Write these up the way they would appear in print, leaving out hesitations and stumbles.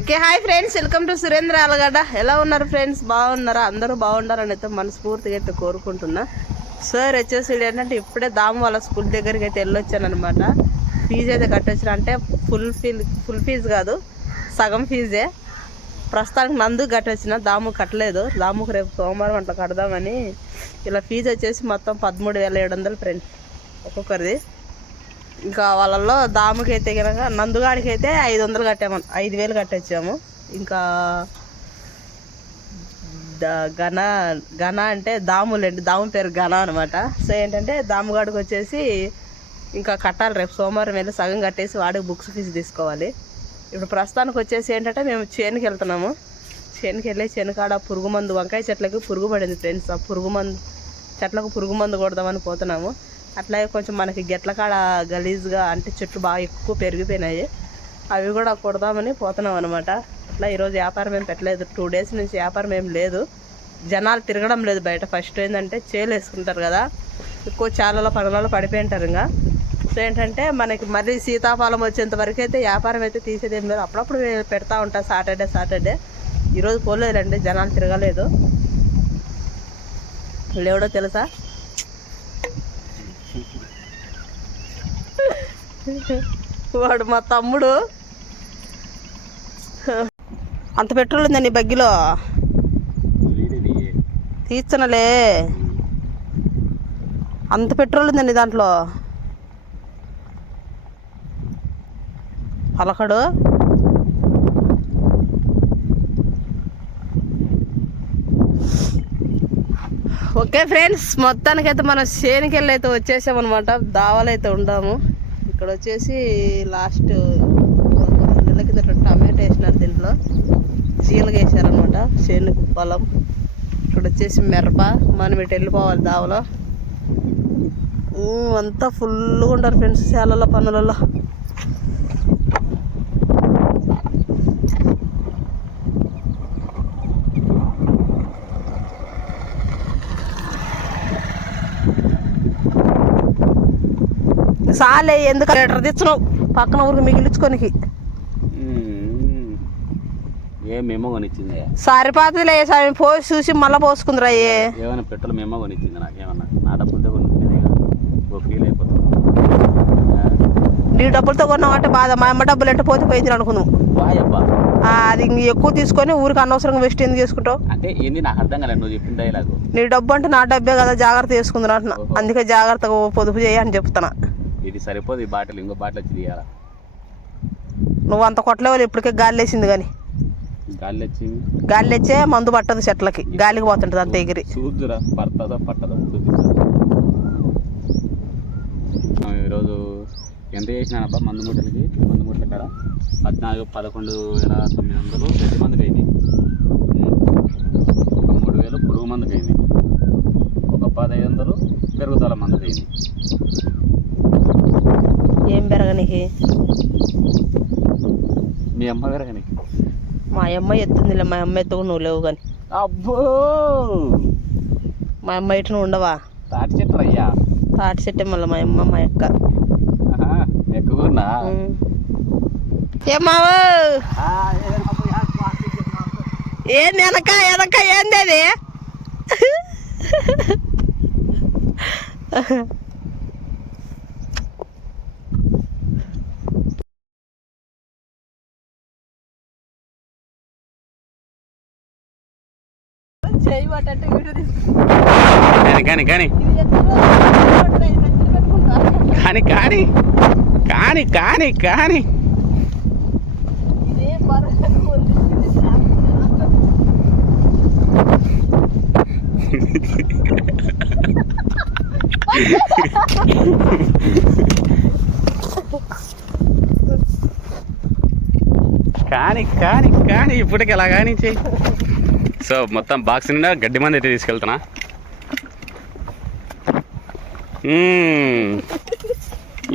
Okay hi friends, welcome to Surendra Allagadda. ఎలా ఉన్నారు friends? బాగున్నారా? అందరూ బాగుండాలని అయితే మనస్ఫూర్తిగా అయితే కోరుకుంటున్నా. సార్ వచ్చేసి ఏంటంటే ఇప్పుడే దాము వాళ్ళ స్కూల్ దగ్గరికి అయితే వెళ్ళొచ్చాను అనమాట. ఫీజు అయితే కట్టొచ్చిన, అంటే ఫుల్ ఫీజు కాదు, సగం ఫీజే. ప్రస్తుతానికి నందు కట్టొచ్చిన, దాము కట్టలేదు. దాముకు రేపు సోమవారం అట్లా కడదామని. ఇలా ఫీజు వచ్చేసి మొత్తం 13,700 ఫ్రెండ్స్ ఒక్కొక్కరిది. ఇంకా వాళ్ళల్లో దాముకి అయితే కనుక నందుగాడికి అయితే 500 కట్టాము, 5,000 కట్టొచ్చాము. ఇంకా ఘన అంటే దాములేండి, దాము పేరు ఘన అనమాట. సో ఏంటంటే దాముగాడికి వచ్చేసి ఇంకా కట్టాలి. రేపు సోమవారం వెళ్ళి సగం కట్టేసి వాడికి బుక్స్ ఫీజు తీసుకోవాలి. ఇప్పుడు ప్రస్తుతానికి వచ్చేసి ఏంటంటే మేము చేనుకి వెళ్తున్నాము. చేనుకి వెళ్ళి చేనుకాడ పురుగు మందు, వంకాయ చెట్లకి పురుగు పడింది ఫ్రెండ్స్. ఆ చెట్లకు పురుగు మందు కొడదామని పోతున్నాము. అట్లాగే కొంచెం మనకి గెట్ల కాడ గలీజ్గా, అంటే చెట్లు బాగా ఎక్కువ పెరిగిపోయినాయి, అవి కూడా కొడదామని పోతున్నాం అనమాట. అట్లా ఈరోజు వ్యాపారం ఏం పెట్టలేదు. 2 days నుంచి వ్యాపారం ఏం లేదు. జనాలు తిరగడం లేదు బయట. ఫస్ట్ ఏంటంటే చేలు వేసుకుంటారు కదా, ఎక్కువ చాలలో పనులలో పడిపోయి ఉంటారు. ఇంకా సో ఏంటంటే మనకి మళ్ళీ శీతాఫలం వచ్చేంత వరకు అయితే వ్యాపారం అయితే తీసేదేం లేదు. అప్పుడప్పుడు పెడతా ఉంటా సాటర్డే. ఈరోజు పోలేదండి, జనాలు తిరగలేదు. లేవడో తెలుసా? వాడు మా తమ్ముడు. అంత పెట్రోల్ ఉందండి బగ్గిలో, తీర్చనలే. అంత పెట్రోల్ ఉందండి దాంట్లో. పలకడు. ఓకే ఫ్రెండ్స్, మొత్తానికైతే మనం చేనుకి వెళ్ళి అయితే వచ్చేసామన్నమాట. దావాలైతే ఉండాము. ఇక్కడ వచ్చేసి లాస్ట్ 2 నెలల కింద టమాటో వేసినారు, దీంట్లో చీలగా వేసారనమాట. చేనుకు పొలం. ఇక్కడ వచ్చేసి మిరప. మనం ఇటు వెళ్ళిపోవాలి దావలో. అంతా ఫుల్గా ఉంటారు ఫ్రెండ్స్ చేలలో పనులలో. సాలే, ఎందుకు లీటర్ తెచ్చినావు పక్కన ఊరికి మిగిలించుకోనికి? ఏమేమో కొనిచ్చింది, సరిపోతుందిలే. సరే పోసి చూసి మళ్ళీ పోసుకుందిరా. ఏమైనా పెట్రోల్ మేమో కొనిచ్చింది. నాకేమన్నా నా డబ్బులతో కొనుక్కునేది కదా, ఫీల్ అయిపోతుంది. నీ డబ్బులతో కొన్నామంటే బాధ. మా అమ్మ డబ్బులు అంటే పోయింది అనుకుందాం. అది ఎక్కువ తీసుకొని ఊరికి అనవసరంగా వేస్ట్ ఎందుకు చేసుకుంటావు? అంటే ఏంది నాకు అర్థం కాలేదు నువ్వు చెప్పిన డైలాగ్. నీ డబ్బు అంటే నా డబ్బే కదా, జాగ్రత్త చేసుకుంది అంటున్నా. అందుకే జాగ్రత్తగా పొదుపు చేయ అని చెప్తున్నా. ఇది సరిపోదు, ఈ బాటిల్ ఇంకో బాటిల్ వచ్చి తీయాలా? నువ్వు అంత కొట్టలేవాలి. ఇప్పటికే గాలి వేసింది. కానీ గాలి వచ్చే మందు పట్టదు చెట్లకి, గాలికి పోతుంటది అంత ఎగిరి. చూద్దురా పడుతుందో పట్టదో. ఈరోజు ఎంత చేసినానబ్బా మందు మూటల కాడ 14,11,900 గడ్డి మందుకు అయింది. ఒక 3,000 పురుగు మందుకు అయింది. ఒక 1,500 పెరుగుదల మందుకు అయింది. ఏం పెరగనికి? మీ అమ్మ పెరగనికి. మా అమ్మ ఎత్తుందిలే. మా అమ్మ ఎత్తుకు నువ్వు లేవు. కానీ అబ్బో, మా అమ్మ ఇటు నువ్వు ఉండవా? తాటి చెట్టు అయ్యా. తాటి చెట్టే మళ్ళీ మా అమ్మ మా అక్క ఎక్కువన్నా. ఏమావు ఏంది వెనక ఏంది అది? కానీ కానీ కానీ కానీ కానీ ఇప్పటికి ఎలా కానీ చెయ్యి. సో మొత్తం బాక్స్ నిండా గడ్డి మంది అయితే తీసుకెళ్తున్నా.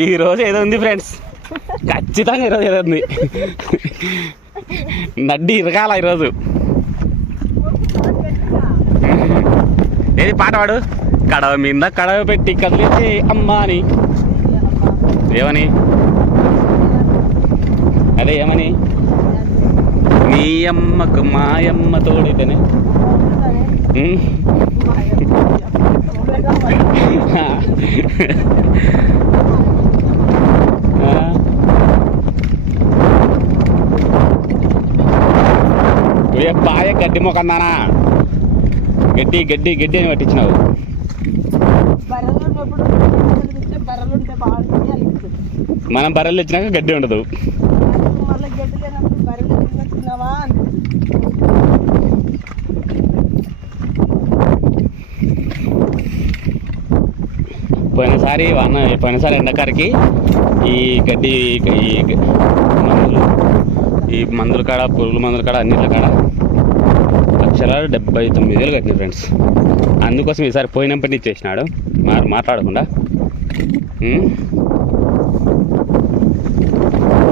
ఈరోజు ఏదో ఉంది ఫ్రెండ్స్, ఖచ్చితంగా ఈరోజు ఏదో ఉంది. నడ్డి ఇరగాల ఈరోజు. ఏది పాట పాడు? కడవ మీద కడవ పెట్టి కదిలించి అమ్మ అని. ఏమని? అదే ఏమని? మీ అమ్మకు మాయమ్మ తోడైతేనే పాయ గడ్డి మొకందానా గడ్డి గడ్డి గడ్డి అని పట్టించినావు. మనం బర్రెలు వచ్చినాక గడ్డి ఉండదు. పోయినసారి ఎండకారికి ఈ గడ్డి ఈ మందుల కాడ పురుగుల మందుల కాడ అన్నిట్ల కాడ 1,79,000 కట్టినాయి ఫ్రెండ్స్. అందుకోసం ఈసారి పోయినప్పటి ఇచ్చేసినాడు మాట్లాడకుండా.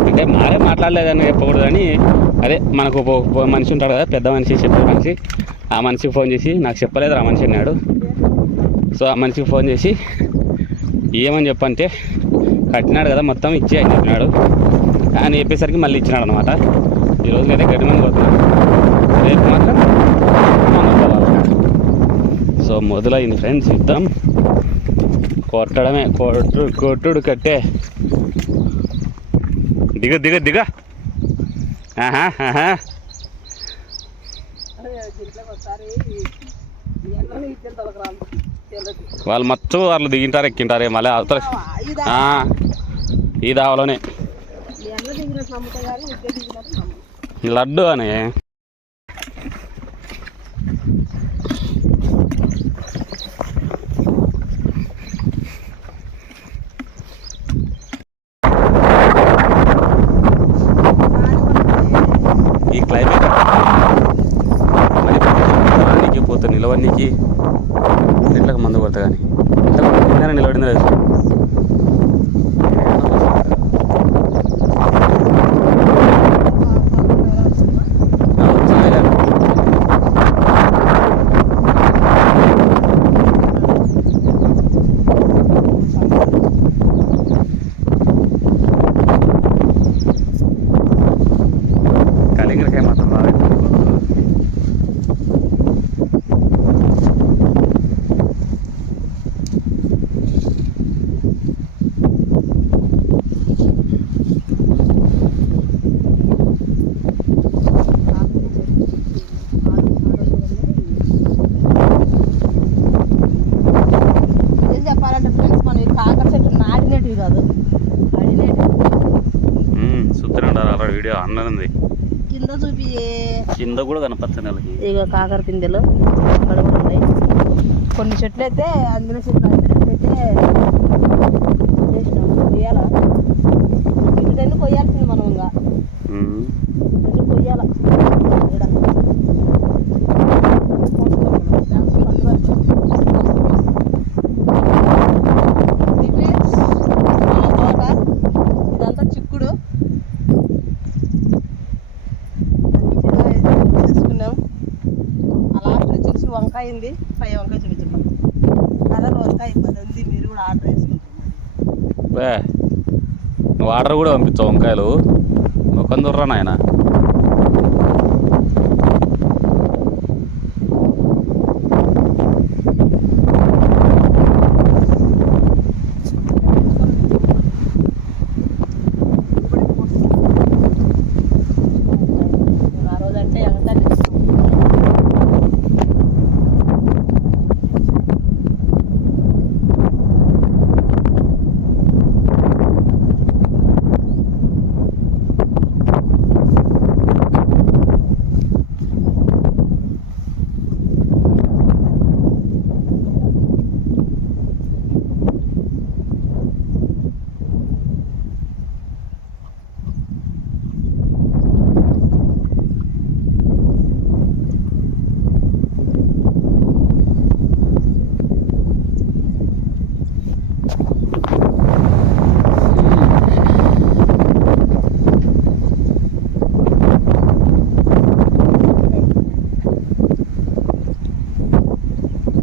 అంటే మారే మాట్లాడలేదని చెప్పకూడదు కానీ అదే మనకు మనిషి ఉంటాడు కదా, పెద్ద మనిషి, చెప్పే మనిషి. ఆ మనిషికి ఫోన్ చేసి నాకు చెప్పలేదు ఆ మనిషి అన్నాడు. సో ఆ మనిషికి ఫోన్ చేసి ఏమని చెప్పంటే కట్టినాడు కదా మొత్తం ఇచ్చి అని చెప్పినాడు. అని చెప్పేసరికి మళ్ళీ ఇచ్చినాడు అనమాట. ఈరోజు అయితే గడ్డి మంది పోతున్నాడు, రేపు మాత్రం సో మొదలైంది ఫ్రెండ్స్ యుద్ధం. కొట్టడమే, కొట్టుడు కట్టే. దిగ దిగ దిగ. వాళ్ళు మొత్తం వాళ్ళు దిగింటారు ఎక్కింటారే మళ్ళీ అవతల ఈ దావలోనే లడ్డు అని. ఈ క్లైమేట్ మరి పోతే నిలవడానికి ఎట్లకు మందు కొడతా కానీ ఎట్లా నిలబడింది లేదు. కలింగరకాయ మాత్రం బాగా వీడియో అన్నది కింద చూపి కింద కూడా కనపచ్చని వాళ్ళకి. ఇక కాకర పిందెలు అక్కడ కూడా ఉన్నాయి. కొన్ని చెట్లు అయితే అందులో చెట్లు అయితే కొయ్యాల ఇటు కొయ్యాల్సింది మనం. ఇంకా కొయ్యాల ఇదంతా చిక్కుడు చేసుకున్నాం. అలా వచ్చేసి వంకాయ ఉంది, పై వంకాయ చూపించాం. కలర్ వంకాయ ఇబ్బంది, మీరు కూడా ఆర్డర్ వేసుకుంటున్నారు. నువ్వు ఆర్డర్ కూడా పంపించావు వంకాయలు ఒక దూర్రా నాయన.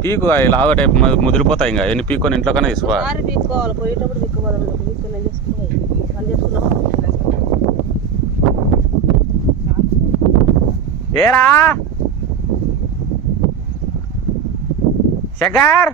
పీకు ఇలా ఆవటే ముదిరిపోతాయి. ఇంకా ఎన్ని పీక్కొని ఇంట్లో కన్నా తీసుకోవాలి. పీక్కోవాలి, పోయేటప్పుడు పీక్కోవాలి. పీక్కొని చేసుకున్నాయి పని చేసుకున్నాం. ఏరా శంకర్